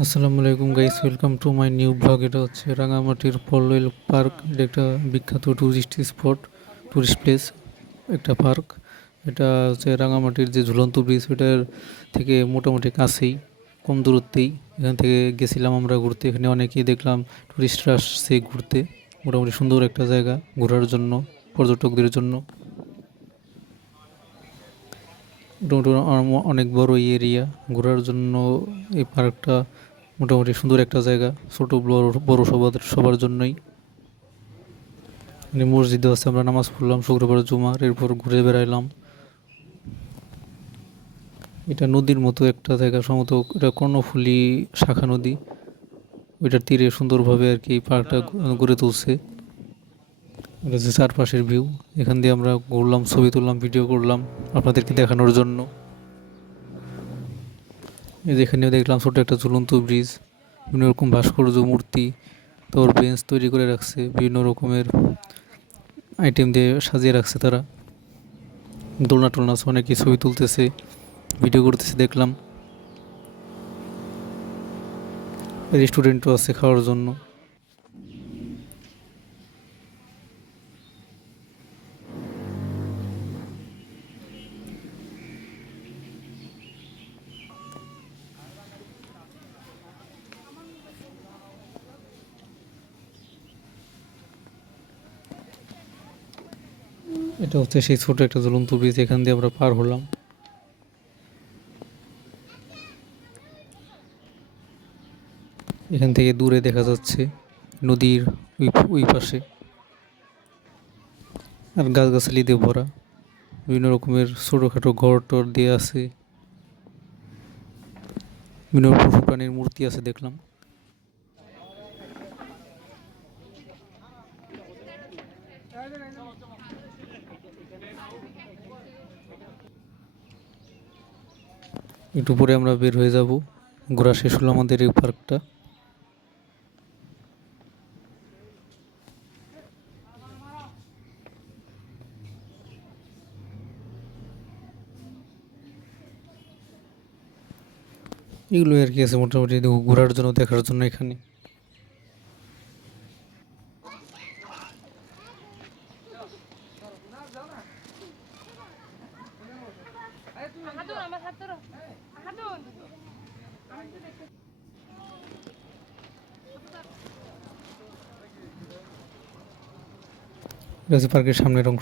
আসসালামু আলাইকুম guys, welcome to my new blog. এটা হচ্ছে রাঙামাটির পলওয়েল পার্ক। এটা একটা বিখ্যাত টুরিস্ট স্পট, টুরিস্ট প্লেস, একটা পার্ক। এটা হচ্ছে রাঙামাটির যে ঝুলন্ত ব্রিজ, ওটার থেকে মোটামুটি কাছেই, কম দূরত্বেই। এখান থেকে গেছিলাম আমরা ঘুরতে। এখানে অনেকেই দেখলাম টুরিস্টরা আসছে ঘুরতে। মোটামুটি সুন্দর একটা জায়গা ঘোরার জন্য, পর্যটকদের জন্য। মোটামুটি অনেক বড় এই এরিয়া ঘোরার জন্য। এই পার্কটা মোটামুটি সুন্দর একটা জায়গা, ছোট বড় বড় সবার জন্যই। মানে মসজিদে আছে, আমরা নামাজ পড়লাম শুক্রবার জুমার, এরপর ঘুরে বেড়াইলাম। এটা নদীর মতো একটা জায়গা, সম্ভবত এটা কর্ণফুলী শাখা নদী। ওইটার তীরে সুন্দরভাবে আর কি এই পার্কটা গড়ে তুলছে। এটা হচ্ছে চারপাশের ভিউ। এখান দিয়ে আমরা ঘুরলাম, ছবি তুললাম, ভিডিও করলাম আপনাদেরকে দেখানোর জন্য। এই যেখানে দেখলাম ছোট একটা ঝুলন্ত ব্রিজ, বিভিন্ন রকম ভাস্কর্য মূর্তি, তোর বেঞ্চ তৈরি করে রাখছে, বিভিন্ন রকমের আইটেম দিয়ে সাজিয়ে রাখছে তারা। দোলনা টোলনা আছে, অনেকে ছবি তুলতেছে, ভিডিও করতেছে দেখলাম। রেস্টুরেন্টও আছে খাওয়ার জন্য। এটা হচ্ছে সেই ছোট একটা ঝুলন্ত ব্রিজ, এখান দিয়ে আমরা পার হলাম। এখান থেকে দূরে দেখা যাচ্ছে নদীর ওই পাশে, আর গাছগাছালি দিয়ে ভরা, বিভিন্ন রকমের ছোটোখাটো ঘর টর দিয়ে আছে, বিভিন্ন পশু প্রাণীর মূর্তি আছে দেখলাম। একটু পরে আমরা বের হয়ে যাব। ঘোরা শেষ হলো আমাদের এই পার্কটা। এগুলো আর কি আছে মোটামুটি ঘোরার জন্য, দেখার জন্য এখানে। এটা হচ্ছে পার্কের সামনের অংশ।